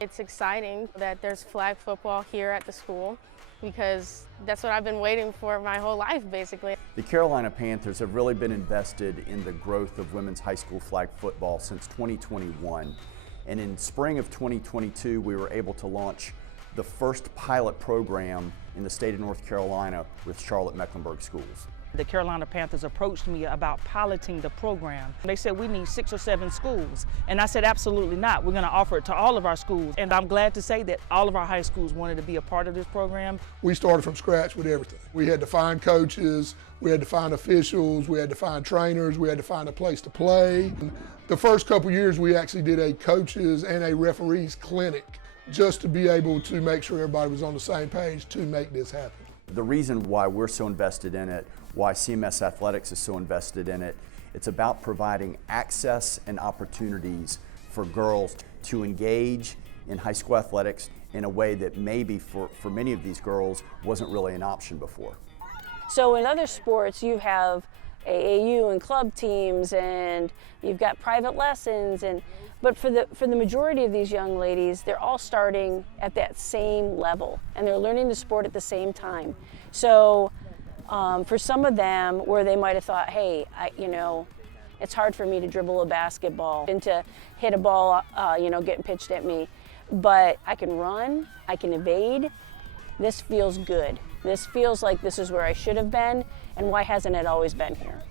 It's exciting that there's flag football here at the school because that's what I've been waiting for my whole life, basically. The Carolina Panthers have really been invested in the growth of women's high school flag football since 2021. And in spring of 2022, we were able to launch the first pilot program in the state of North Carolina with Charlotte-Mecklenburg schools. The Carolina Panthers approached me about piloting the program. They said we need 6 or 7 schools. And I said absolutely not. We're going to offer it to all of our schools. And I'm glad to say that all of our high schools wanted to be a part of this program. We started from scratch with everything. We had to find coaches, we had to find officials, we had to find trainers, we had to find a place to play. The first couple years we actually did a coaches and a referees clinic just to be able to make sure everybody was on the same page to make this happen. The reason why we're so invested in it, why CMS Athletics is so invested in it, it's about providing access and opportunities for girls to engage in high school athletics in a way that maybe for many of these girls wasn't really an option before. So in other sports you have AAU and club teams and you've got private lessons, but for the majority of these young ladies, they're all starting at that same level and they're learning the sport at the same time. So for some of them where they might have thought, hey, it's hard for me to dribble a basketball and to hit a ball, getting pitched at me, but I can run, I can evade. This feels good. This feels like this is where I should have been, and why hasn't it always been here?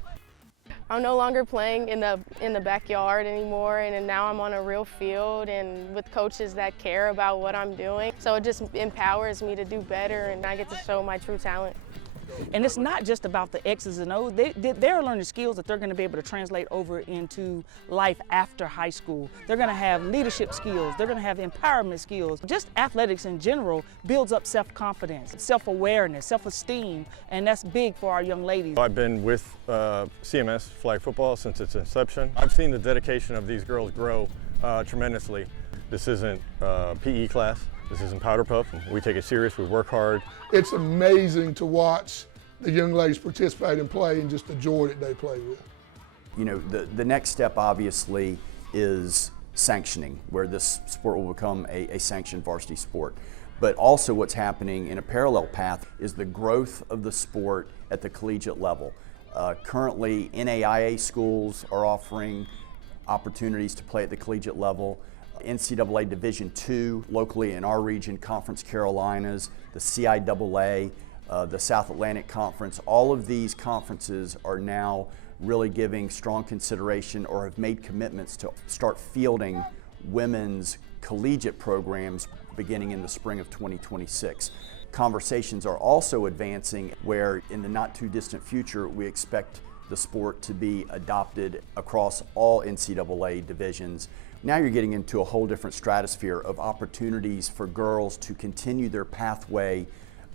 I'm no longer playing in the backyard anymore, and now I'm on a real field and with coaches that care about what I'm doing. So it just empowers me to do better, and I get to show my true talent. And it's not just about the X's and O's. They're learning skills that they're going to be able to translate over into life after high school. They're going to have leadership skills. They're going to have empowerment skills. Just athletics in general builds up self-confidence, self-awareness, self-esteem, and that's big for our young ladies. I've been with CMS flag football since its inception. I've seen the dedication of these girls grow tremendously. This isn't a PE class. This isn't powder puff. We take it serious. We work hard. It's amazing to watch the young ladies participate and play and just the joy that they play with. You know, the next step obviously is sanctioning, where this sport will become a sanctioned varsity sport. But also what's happening in a parallel path is the growth of the sport at the collegiate level. Currently, NAIA schools are offering opportunities to play at the collegiate level. NCAA Division II, locally in our region, Conference Carolinas, the CIAA, the South Atlantic Conference, all of these conferences are now really giving strong consideration or have made commitments to start fielding women's collegiate programs beginning in the spring of 2026. Conversations are also advancing where in the not too distant future we expect the sport to be adopted across all NCAA divisions. Now you're getting into a whole different stratosphere of opportunities for girls to continue their pathway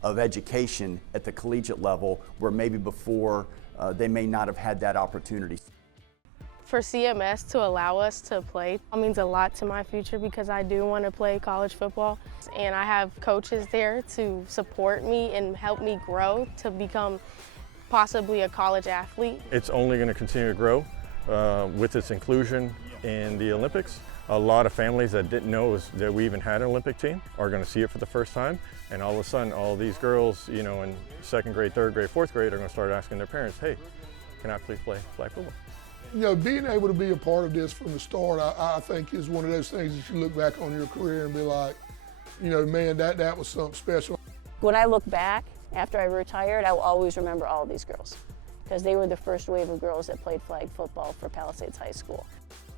of education at the collegiate level where maybe before they may not have had that opportunity. For CMS to allow us to play means a lot to my future because I do want to play college football, and I have coaches there to support me and help me grow to become possibly a college athlete. It's only going to continue to grow with its inclusion in the Olympics. A lot of families that didn't know that we even had an Olympic team are going to see it for the first time, and all of a sudden all these girls, in 2nd grade, 3rd grade, 4th grade are going to start asking their parents, hey, can I please play flag football? Being able to be a part of this from the start, I think is one of those things that you look back on your career and be like, man, that was something special. When I look back after I retired, I will always remember all of these girls because they were the first wave of girls that played flag football for Palisades High School.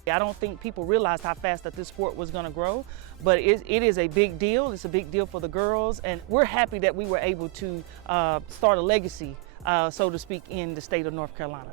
I don't think people realized how fast that this sport was going to grow, but it is a big deal. It's a big deal for the girls, and we're happy that we were able to start a legacy, so to speak, in the state of North Carolina.